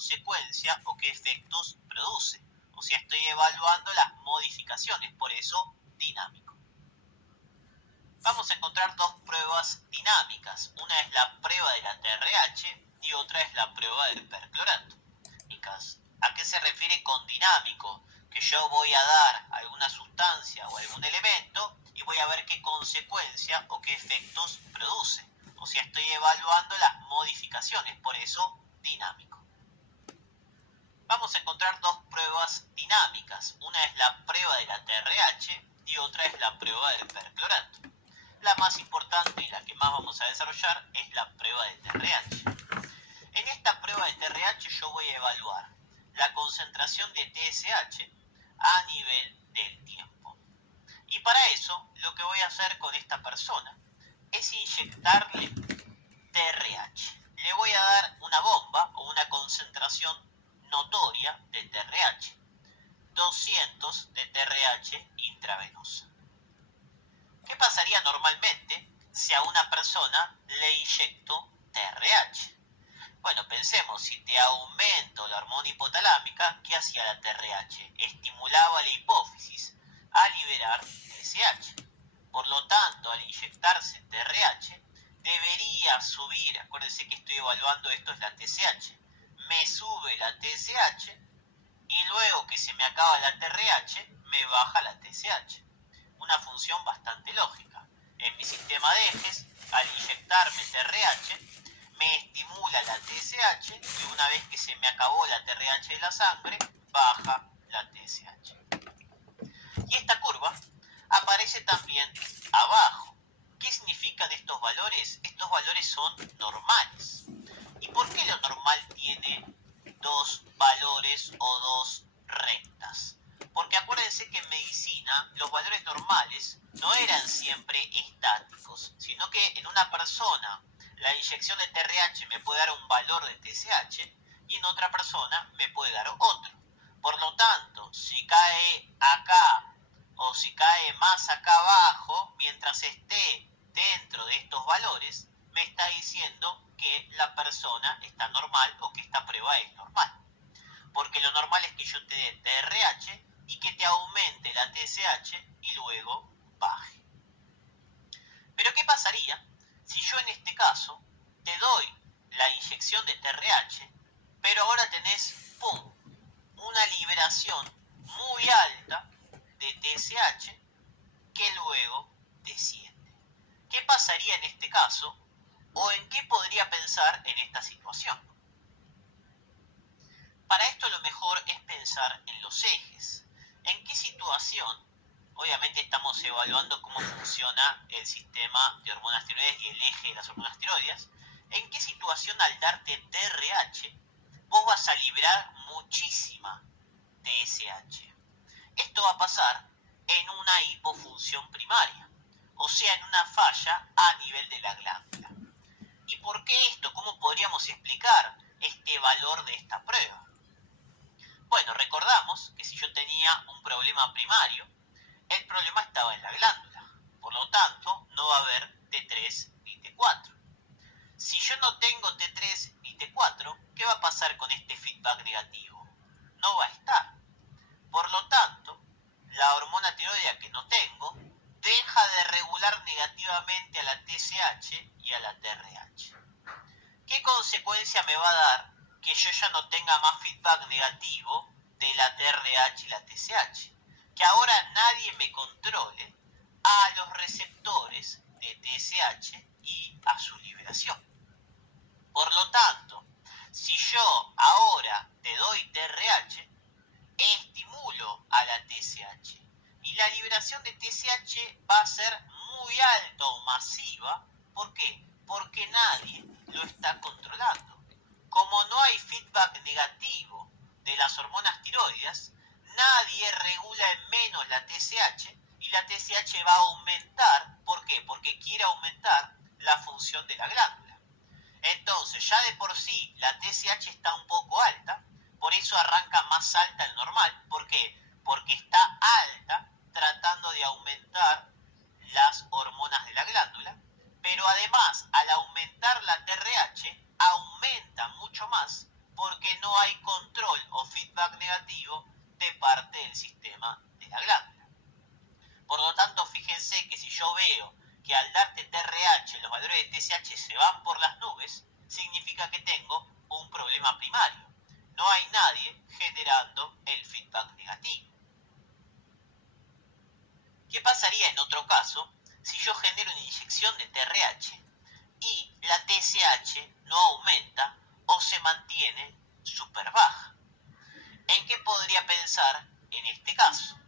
consecuencia o qué efectos produce. O sea, estoy evaluando las modificaciones, por eso dinámico. Vamos a encontrar dos pruebas dinámicas. Una es la prueba de la TRH y otra es la prueba del perclorato. ¿A qué se refiere con dinámico? Que yo voy a dar alguna sustancia o algún elemento y voy a ver qué consecuencia o qué efectos produce. O sea, estoy evaluando las modificaciones, por eso dinámico. Vamos a encontrar dos pruebas dinámicas. Una es la prueba de la TRH y otra es la prueba del perclorato. La más importante y la que más vamos a desarrollar es la prueba de TRH. En esta prueba de TRH yo voy a evaluar la concentración de TSH a nivel del tiempo. Y para eso lo que voy a hacer con esta persona es inyectarle TRH. Le voy a dar una bomba o una concentración notoria de TRH, 200 de TRH intravenosa. ¿Qué pasaría normalmente si a una persona le inyecto TRH? Bueno, pensemos, si te aumento la hormona hipotalámica, ¿qué hacía la TRH? Estimulaba la hipófisis a liberar TSH. Por lo tanto, al inyectarse TRH, debería subir, acuérdense que estoy evaluando esto es la TSH, me sube la TSH y luego que se me acaba la TRH, me baja la TSH. Una función bastante lógica. En mi sistema de ejes, al inyectarme TRH, me estimula la TSH y una vez que se me acabó la TRH de la sangre, baja la TSH. Y esta curva aparece también abajo. ¿Qué significan estos valores? Estos valores son normales. ¿Y por qué lo normal tiene dos valores o dos rectas? Porque acuérdense que en medicina los valores normales no eran siempre estáticos, sino que en una persona la inyección de TRH me puede dar un valor de TSH y en otra persona me puede dar otro. Por lo tanto, si cae acá o si cae más acá abajo, mientras esté dentro de estos valores, me está diciendo que la persona está normal o que esta prueba es normal. Porque lo normal es que yo te dé TRH y que te aumente la TSH y luego baje. Pero ¿qué pasaría si yo en este caso te doy la inyección de TRH, pero ahora tenés, ¡pum!, una liberación muy alta de TSH que luego desciende? ¿Qué pasaría en este caso o en qué podría pensar en esta situación? Para esto lo mejor es pensar en los ejes. ¿En qué situación? Obviamente estamos evaluando cómo funciona el sistema de hormonas tiroides y el eje de las hormonas tiroides. ¿En qué situación al darte TRH vos vas a liberar muchísima TSH? Esto va a pasar en una hipofunción primaria, o sea, en una falla a nivel de la glándula. ¿Y por qué esto? ¿Cómo podríamos explicar este valor de esta prueba? Bueno, recordamos que si yo tenía un problema primario, el problema estaba en la glándula. Por lo tanto, no va a haber T3 ni T4. Si yo no tengo T3 ni T4, ¿qué va a pasar con este feedback negativo? No va a estar. Por lo tanto, la hormona tiroidea que no tengo deja de regular negativamente a la TSH y a la TRH. ¿Qué consecuencia me va a dar que yo ya no tenga más feedback negativo de la TRH y la TSH? Que ahora nadie me controle a los receptores de TSH y a su liberación. Por lo tanto, si yo ahora te doy TRH, estimulo a la TSH y la liberación de TSH va a ser muy alta o masiva. ¿Por qué? Porque nadie lo está controlando. Como no hay feedback negativo de las hormonas tiroides, nadie regula en menos la TSH y la TSH va a aumentar. ¿Por qué? Porque quiere aumentar la función de la glándula. Entonces, ya de por sí, feedback negativo de parte del sistema de la glándula. Por lo tanto, fíjense que si yo veo que al darte TRH los valores de TSH se van por las nubes, significa que tengo un problema primario. No hay nadie generando el feedback negativo. ¿Qué pasaría en otro caso si yo genero una inyección de TRH y la TSH no aumenta o se mantiene súper baja? ¿En qué podría pensar en este caso?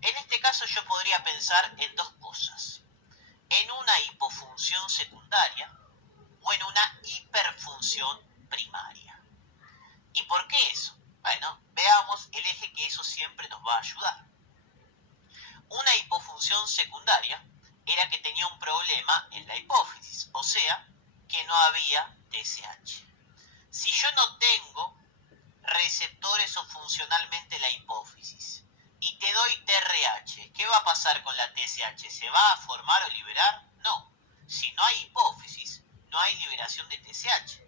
En este caso yo podría pensar en dos cosas: en una hipofunción secundaria o en una hiperfunción primaria. ¿Y por qué eso? Bueno, veamos el eje que eso siempre nos va a ayudar. Una hipofunción secundaria era que tenía un problema en la hipófisis, o sea, que no había TSH. Si yo no tengo receptores o funcionalmente la hipófisis y te doy TRH, ¿qué va a pasar con la TSH? ¿Se va a formar o liberar? No. Si no hay hipófisis, no hay liberación de TSH.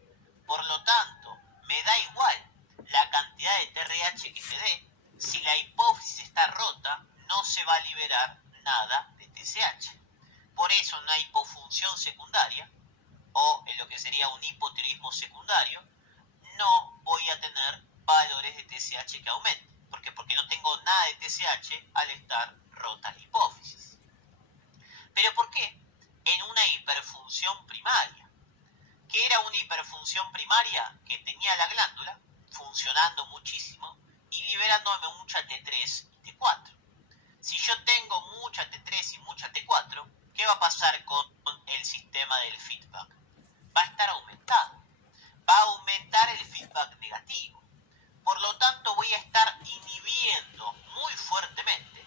Por lo tanto, me da igual la cantidad de TRH que te dé. Si la hipófisis está rota, no se va a liberar nada de TSH. Por eso en una hipofunción secundaria, o en lo que sería un hipotiroidismo secundario, no voy a tener valores de TSH que aumenten. ¿Por qué? Porque no tengo nada de TSH al estar rota la hipófisis. ¿Pero por qué? En una hiperfunción primaria. ¿Qué era una hiperfunción primaria? Que tenía la glándula funcionando muchísimo y liberándome mucha T3 y T4. Si yo tengo mucha T3 y mucha T4, ¿qué va a pasar con el sistema del feedback? Va a estar aumentado. Va a aumentar el feedback negativo. Por lo tanto, voy a estar inhibiendo muy fuertemente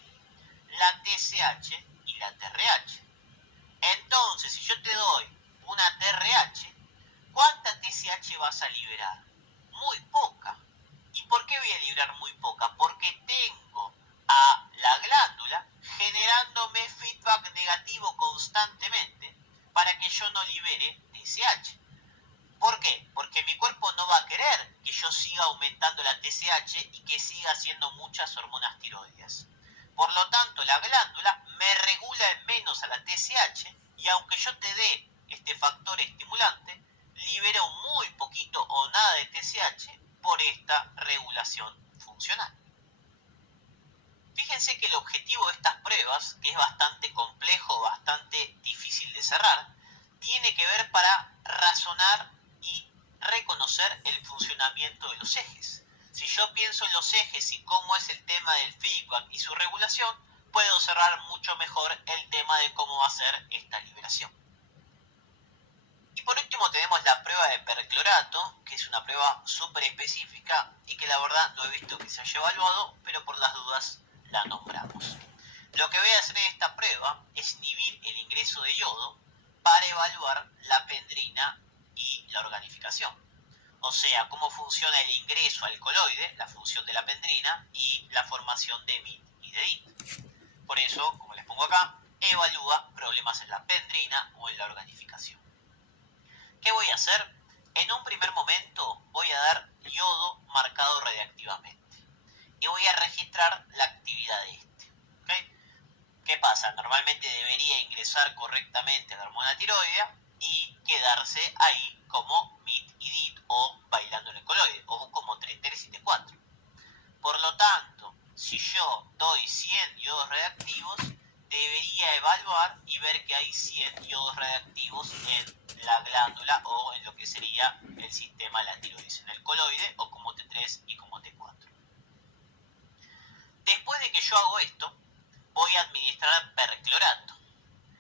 la TSH y la TRH. Entonces, si yo te doy una TRH, ¿cuánta TSH vas a liberar? Muy poca. ¿Y por qué voy a liberar muy poca? Porque tengo a la glándula generándome feedback negativo constantemente para que yo no libere TSH. ¿Por qué? Porque mi cuerpo no va a querer que yo siga aumentando la TSH y que siga haciendo muchas hormonas tiroides. Por lo tanto, la glándula me regula en menos a la TSH y aunque yo te dé este factor estimulante, libero muy poquito o nada de TSH por esta regulación funcional. Fíjense que el objetivo de estas pruebas, que es bastante complejo, bastante difícil de cerrar, tiene que ver para razonar y reconocer el funcionamiento de los ejes. Si yo pienso en los ejes y cómo es el tema del feedback y su regulación, puedo cerrar mucho mejor el tema de cómo va a ser esta liberación. Y por último tenemos la prueba de perclorato, que es una prueba súper específica y que la verdad no he visto que se haya evaluado, pero por las dudas la nombramos. Lo que voy a hacer en esta prueba es inhibir el ingreso de yodo para evaluar la pendrina y la organificación. O sea, cómo funciona el ingreso al coloide, la función de la pendrina y la formación de MIT y de DIT. Por eso, como les pongo acá, evalúa problemas en la pendrina o en la organificación. ¿Qué voy a hacer? En un primer momento voy a dar yodo marcado radiactivamente y voy a registrar la actividad de este. ¿Okay? ¿Qué pasa? Normalmente debería ingresar correctamente a la hormona tiroidea y quedarse ahí como MIT y DIT o bailando en el coloide o como T3 y T4. Por lo tanto, si yo doy 100 yodos radiactivos, debería evaluar y ver que hay 100 yodos radiactivos en la glándula o en lo que sería el sistema de la tiroides, en el coloide o como T3 y como T4. Después de que yo hago esto, voy a administrar perclorato.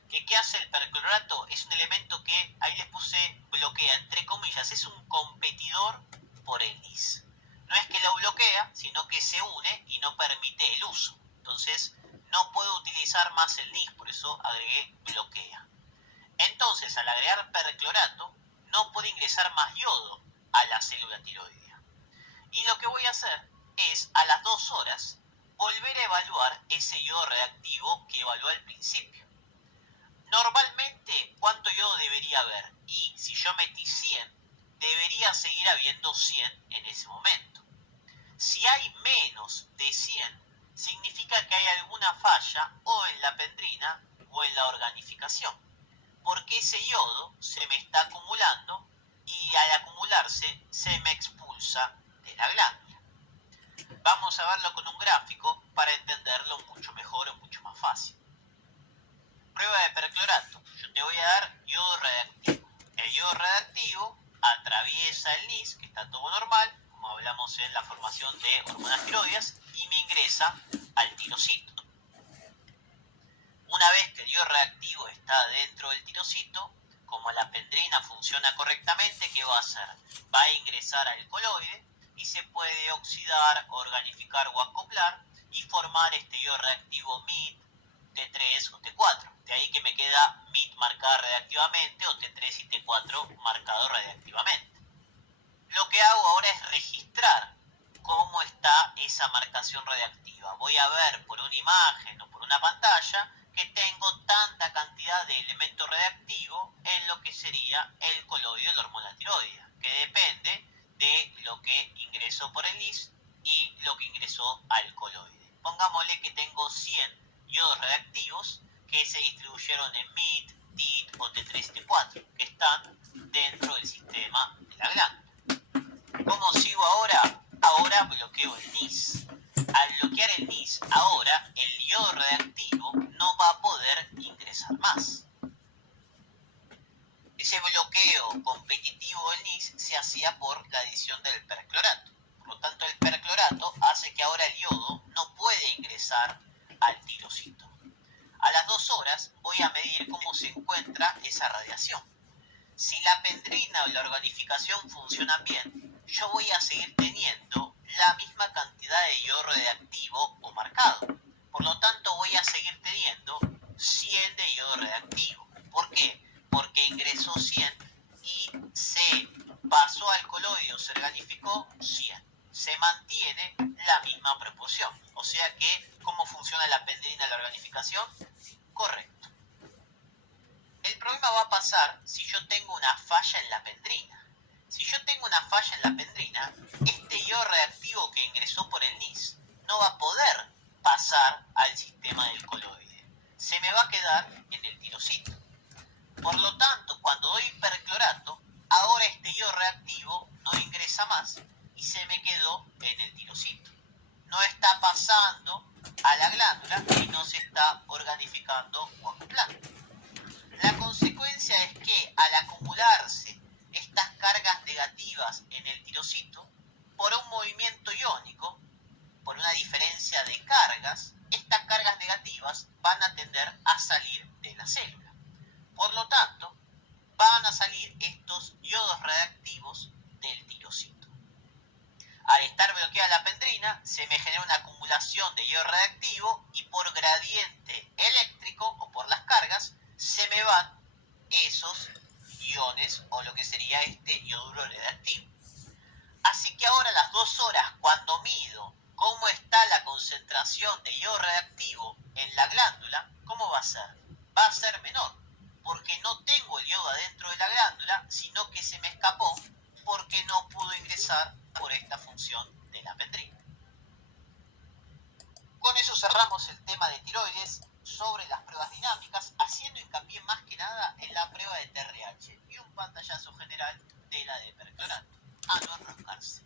¿Qué hace el perclorato? Es un elemento que, ahí les puse bloquea, entre comillas, es un competidor por el NIS. No es que lo bloquea, sino que se une y no permite el uso. Entonces, no puedo utilizar más el NIS, por eso agregué bloquea. Entonces, al agregar perclorato, no puede ingresar más yodo a la célula tiroidea. Y lo que voy a hacer es, a las 2 horas, volver a evaluar ese yodo reactivo que evalué al principio. Normalmente, ¿cuánto yodo debería haber? Y si yo metí 100, debería seguir habiendo 100 en ese momento. Si Si hay menos de 100, significa que hay alguna falla o en la pendrina o en la organificación, porque ese yodo se me está acumulando y al acumularse se me expulsa de la glándula. Vamos a verlo con un gráfico para entenderlo mucho mejor o mucho más fácil. Prueba de perclorato. Yo te voy a dar yodo radiactivo. El yodo radiactivo atraviesa el NIS, que está todo normal, como hablamos en la formación de hormonas tiroides, y me ingresa al tirocito. Una vez que el yodo reactivo está dentro del tirocito, como la pendrina funciona correctamente, ¿qué va a hacer? Va a ingresar al coloide y se puede oxidar, organificar o acoplar y formar este yodo reactivo MIT, T3 o T4. De ahí que me queda MIT marcada radiactivamente o T3 y T4 marcado radiactivamente. Lo que hago ahora es registrar cómo está esa marcación radiactiva. Voy a ver por una imagen o por una pantalla que tengo tanta cantidad de elemento radiactivo en lo que sería el coloide de la hormona tiroidea, que depende de lo que ingresó por el NIS y lo que ingresó al coloide. Pongámosle que tengo 100 yodos radiactivos que se distribuyeron en MIT, TIT o T3 y T4, que están dentro del sistema de la glándula. ¿Cómo sigo ahora? Ahora bloqueo el NIS. Al bloquear el NIS, ahora el yodo radiactivo no va a poder ingresar más. Ese bloqueo competitivo del NIS se hacía por la adición del perclorato. Por lo tanto, el perclorato hace que ahora el yodo no puede ingresar al tirocito. A las 2 horas voy a medir cómo se encuentra esa radiación. Si la pendrina o la organificación funcionan bien, yo voy a seguir teniendo la misma cantidad de yodo radiactivo o marcado. Por lo tanto, voy a seguir teniendo 100 de yodo radiactivo. ¿Por qué? Porque ingresó 100 y se pasó al coloide o se organificó 100. Se mantiene la misma proporción. O sea que, ¿cómo funciona la pendrina y la organificación? Correcto. El problema va a pasar si yo tengo una falla en la pendrina. Si yo tengo una falla en la pendrina, este yodo reactivo que ingresó por el NIS no va a poder pasar al sistema del coloide. Se me va a quedar en el tirocito. Por lo tanto, cuando doy perclorato, ahora este yodo reactivo no ingresa más y se me quedó en el tirocito. No está pasando a la glándula y no se está organificando o acoplando. La consecuencia es que al acumularse estas cargas negativas en el tirocito, por un movimiento iónico, por una diferencia de cargas, estas cargas negativas van a tender a salir de la célula. Por lo tanto, van a salir estos yodos radiactivos del tirocito. Al estar bloqueada la pendrina, se me genera una acumulación de yodo radiactivo y por gradiente eléctrico o por las cargas, se me van esos iones o lo que sería este yoduro radiactivo. Así que ahora a las 2 horas, cuando mido cómo está la concentración de yodo radiactivo en la glándula, ¿cómo va a ser? Va a ser menor, porque no tengo el yodo adentro de la glándula, sino que se me escapó porque no pudo ingresar por esta función de la pendrina. Con eso cerramos el tema de tiroides sobre las pruebas dinámicas, haciendo hincapié más que nada en la prueba de TRH y un pantallazo general de la de perclorato. A no enroscarse.